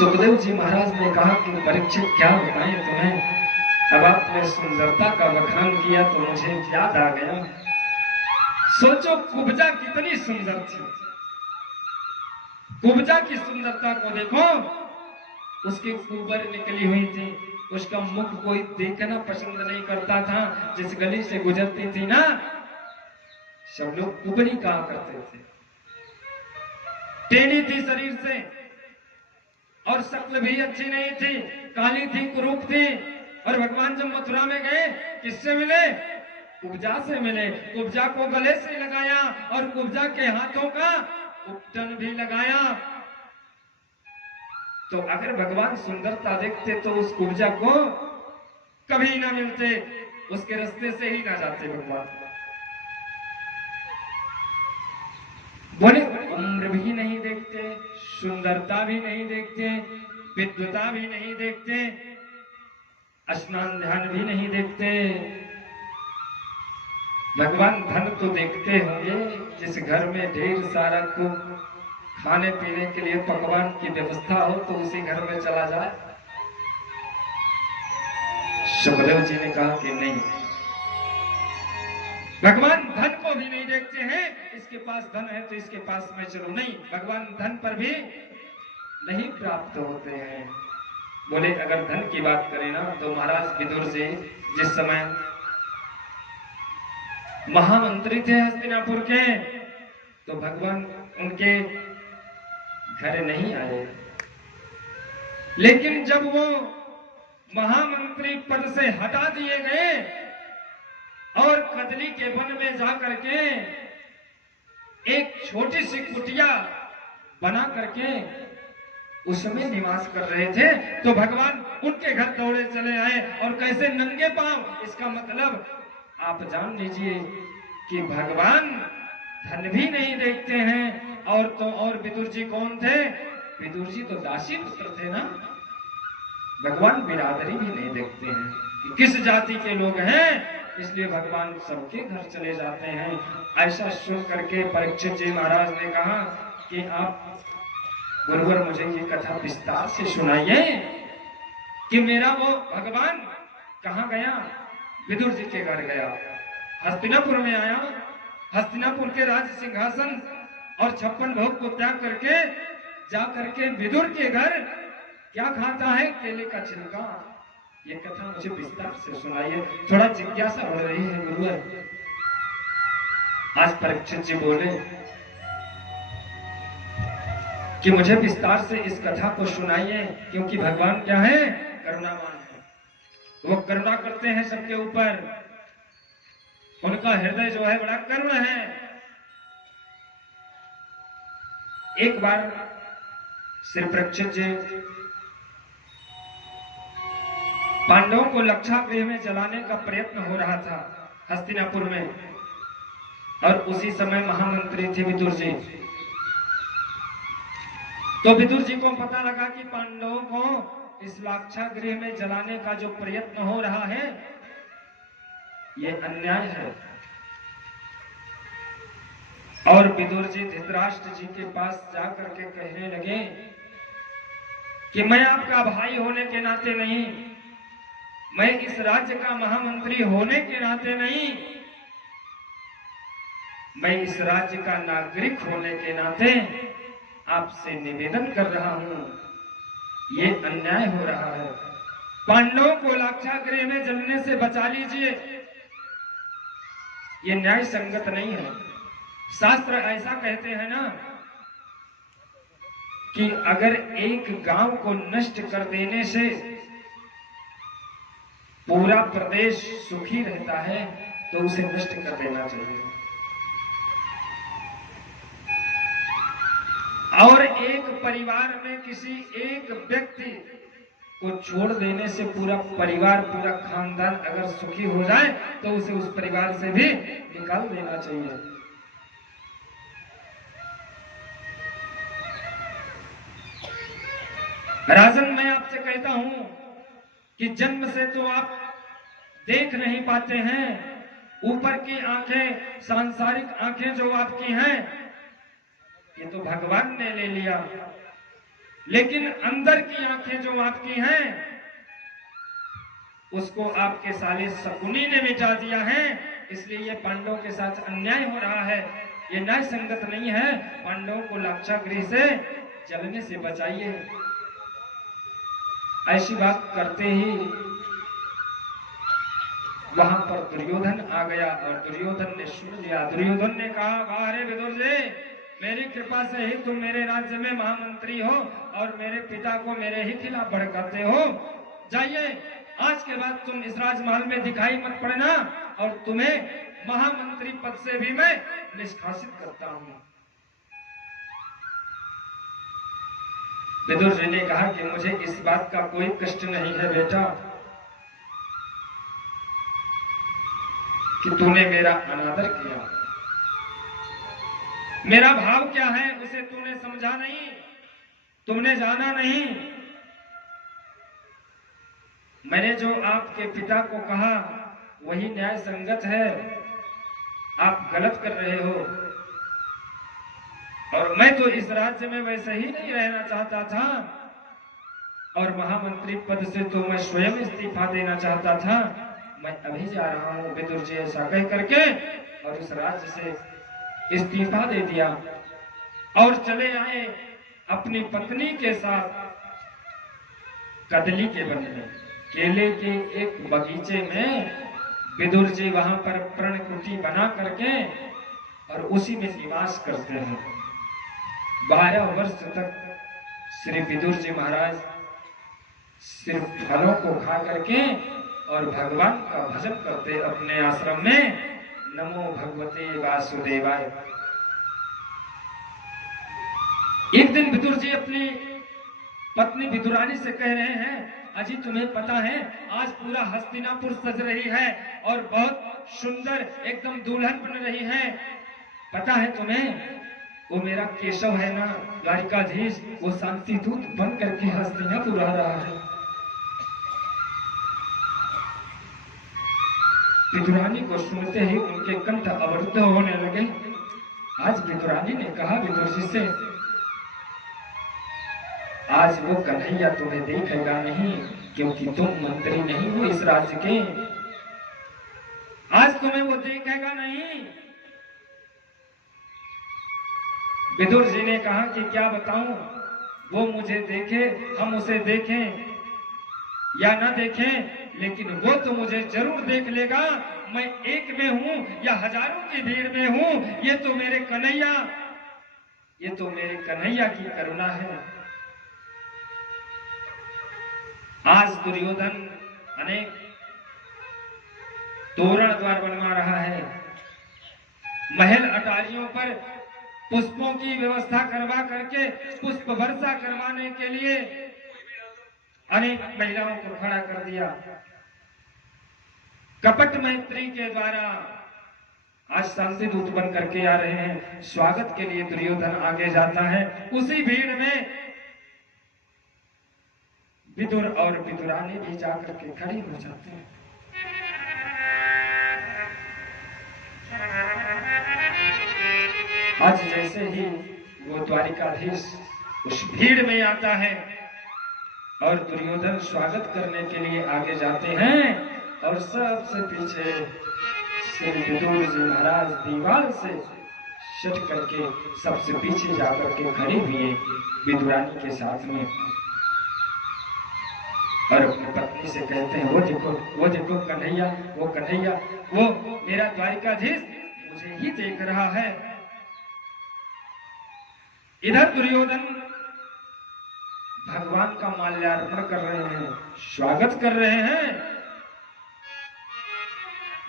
सुखदेव जी महाराज ने कहा कि परीक्षित क्या बताएं तुम्हें, अब आपने सुंदरता का बखान किया तो मुझे याद आ गया। सोचो कुब्जा कितनी सुंदर थी, कुब्जा की सुंदरता को देखो, उसकी कुबर निकली हुई थी, उसका मुख कोई देखना पसंद नहीं करता था। जिस गली से गुजरती थी ना, सब लोग कुबड़ी कहा करते थे। टेढ़ी थी शरीर से और शक्ल भी अच्छी नहीं थी, काली थी, कुरूप थी। और भगवान जब मथुरा में गए, किससे मिले? कुब्जा से मिले। कुब्जा को गले से लगाया और कुब्जा के हाथों का उपटन भी लगाया। तो अगर भगवान सुंदरता देखते तो उस कुब्जा को कभी ना मिलते, उसके रास्ते से ही ना जाते भगवान। बोले उम्र भी नहीं देखते, सुंदरता भी नहीं देखते, विद्वता भी नहीं देखते, स्नान ध्यान भी नहीं देखते। भगवान धन तो देखते होंगे, जिस घर में ढेर सारा को खाने पीने के लिए पकवान की व्यवस्था हो तो उसी घर में चला जाए। सुखदेव जी ने कहा कि नहीं, भगवान धन को भी नहीं देखते हैं। इसके पास धन है तो इसके पास में चलो, नहीं, भगवान धन पर भी नहीं प्राप्त होते हैं। बोले अगर धन की बात करें ना तो महाराज विदुर जी जिस समय महामंत्री थे हस्तिनापुर के, तो भगवान उनके घर नहीं आए। लेकिन जब वो महामंत्री पद से हटा दिए गए और कदली के वन में जाकर के एक छोटी सी कुटिया बना करके उसमें निवास कर रहे थे, तो भगवान उनके घर दौड़े चले आए। और कैसे? नंगे पांव। इसका मतलब आप जान लीजिए कि भगवान धन भी नहीं देखते हैं। और तो और विदुर जी कौन थे? विदुर जी तो दासी पुत्र थे ना। भगवान बिरादरी भी नहीं देखते हैं कि किस जाति के लोग हैं, इसलिए भगवान सबके घर चले जाते हैं। ऐसा सुन करके परीक्षित जी महाराज ने कहा कि आप गुरुवर मुझे ये कथा विस्तार से सुनाइए कि मेरा वो भगवान कहाँ गया। विदुर जी के घर गया, हस्तिनापुर में आया, हस्तिनापुर के राज सिंहासन और 56 भोग को त्याग करके जा करके विदुर के घर क्या खाता है? केले का छिलका। ये कथा मुझे विस्तार से सुनाइए, थोड़ा जिज्ञासा बढ़ रही है गुरुवर। आज परीक्षित जी बोले कि मुझे विस्तार से इस कथा को सुनाइए, क्योंकि भगवान क्या है? करुणावान है। वो करुणा करते हैं सबके ऊपर, उनका हृदय जो है बड़ा करुण है। एक बार श्री परीक्षित जी पांडवों को लक्षागृह में जलाने का प्रयत्न हो रहा था हस्तिनापुर में, और उसी समय महामंत्री थे विदुर जी। तो विदुर जी को पता लगा कि पांडवों को इस लाक्षागृह में जलाने का जो प्रयत्न हो रहा है ये अन्याय है। और विदुर जी धृतराष्ट्र जी के पास जाकर के कहने लगे कि मैं आपका भाई होने के नाते नहीं, मैं इस राज्य का महामंत्री होने के नाते नहीं, मैं इस राज्य का नागरिक होने के नाते आपसे निवेदन कर रहा हूं, ये अन्याय हो रहा है। पांडवों को लाक्षागृह में जलने से बचा लीजिए, ये न्याय संगत नहीं है। शास्त्र ऐसा कहते हैं ना कि अगर एक गांव को नष्ट कर देने से पूरा प्रदेश सुखी रहता है तो उसे नष्ट कर देना चाहिए, और एक परिवार में किसी एक व्यक्ति को छोड़ देने से पूरा परिवार, पूरा खानदान अगर सुखी हो जाए तो उसे उस परिवार से भी निकाल देना चाहिए। राजन, मैं आपसे कहता हूं कि जन्म से तो आप देख नहीं पाते हैं, ऊपर की आंखें, सांसारिक आंखें जो आपकी हैं, ये तो भगवान ने ले लिया। लेकिन अंदर की आंखें जो आपकी हैं उसको आपके साले शकुनी ने मिटा दिया है। इसलिए ये पांडवों के साथ अन्याय हो रहा है, ये न्याय संगत नहीं है। पांडवों को लाक्षागृह से जलने से बचाइए। ऐसी बात करते ही वहां पर दुर्योधन आ गया और दुर्योधन ने सुन लिया। दुर्योधन ने कहा, अरे विदुर जी, मेरी कृपा से ही तुम मेरे राज्य में महामंत्री हो और मेरे पिता को मेरे ही खिलाफ भड़काते हो। जाइए, आज के बाद तुम इस राजमहल में दिखाई मत पड़ना और तुम्हें महामंत्री पद से भी मैं निष्कासित करता हूं। विदुर जी ने कहा कि मुझे इस बात का कोई कष्ट नहीं है बेटा कि तूने मेरा अनादर किया। मेरा भाव क्या है उसे तूने समझा नहीं, तुमने जाना नहीं। मैंने जो आपके पिता को कहा वही न्याय संगत है, आप गलत कर रहे हो। और मैं तो इस राज्य में वैसे ही नहीं रहना चाहता था और महामंत्री पद से तो मैं स्वयं इस्तीफा देना चाहता था। मैं अभी जा रहा हूं। विदुर जी ऐसा कह करके और उस राज्य से इस्तीफा दे दिया और चले आए अपनी पत्नी के साथ कदली के वन में, केले के एक बगीचे में। विदुर जी वहां पर पर्णकुटी बना करके और उसी में निवास करते हैं। 12 वर्ष तक श्री विदुर जी महाराज सिर्फ फलों को खा करके और भगवान का भजन करते अपने आश्रम में। नमो भगवते वासुदेवाय। एक दिन विदुर जी अपनी पत्नी विदुरानी से कह रहे हैं, अजी तुम्हें पता है आज पूरा हस्तिनापुर सज रही है और बहुत सुंदर एकदम दुल्हन बन रही है। पता है तुम्हें वो मेरा केशव है ना, द्वारिकाधीश, वो शांति दूत बन करके हस्तिनापुर आ रहा है। विदुरानी को सुनते ही उनके कंठ अवरुद्ध होने लगे। आज विदुरानी ने कहा विदुर जी से, आज वो कन्हैया तुम्हें देखेगा नहीं क्योंकि तुम मंत्री नहीं हो इस राज्य के। आज तुम्हें वो देखेगा नहीं। विदुर जी ने कहा कि क्या बताऊं, वो मुझे देखे, हम उसे देखें या ना देखें, लेकिन वो तो मुझे जरूर देख लेगा। मैं एक में हूं या हजारों की भीड़ में हूं, ये तो मेरे कन्हैया, ये तो मेरे कन्हैया की करुणा है। आज दुर्योधन अनेक तोरण द्वार बनवा रहा है, महल अटारियों पर पुष्पों की व्यवस्था करवा करके पुष्प वर्षा करवाने के लिए अनेक महिलाओं को खड़ा कर दिया। कपट मैत्री के द्वारा आज शांति दूत बन करके आ रहे हैं। स्वागत के लिए दुर्योधन आगे जाता है, उसी भीड़ में विदुर और विदुरानी भी जाकर के खड़ी हो जाते हैं। आज जैसे ही वो द्वारिकाधीश उस भीड़ में आता है और दुर्योधन स्वागत करने के लिए आगे जाते हैं और सबसे पीछे श्री विदुर जी महाराज दीवार से सट करके सबसे पीछे जाकर के खड़ी हुई विदुरानी के साथ में और अपनी पत्नी से कहते हैं, वो देखो कन्हैया, वो कन्हैया, वो मेरा द्वारिकाधीश मुझे ही देख रहा है। इधर दुर्योधन भगवान का माल्यार्पण कर रहे हैं, स्वागत कर रहे हैं,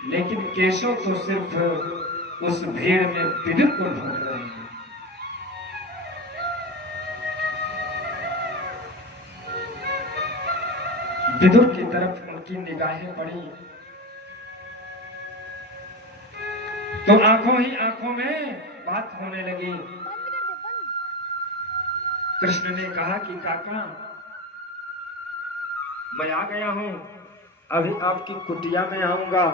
लेकिन केशव तो सिर्फ उस भीड़ में विदुर को ढूंढ रहे हैं। विदुर की तरफ उनकी निगाहें पड़ी तो आंखों ही आंखों में बात होने लगी। कृष्ण ने कहा कि काका मैं आ गया हूं, अभी आपकी कुटिया में आऊंगा।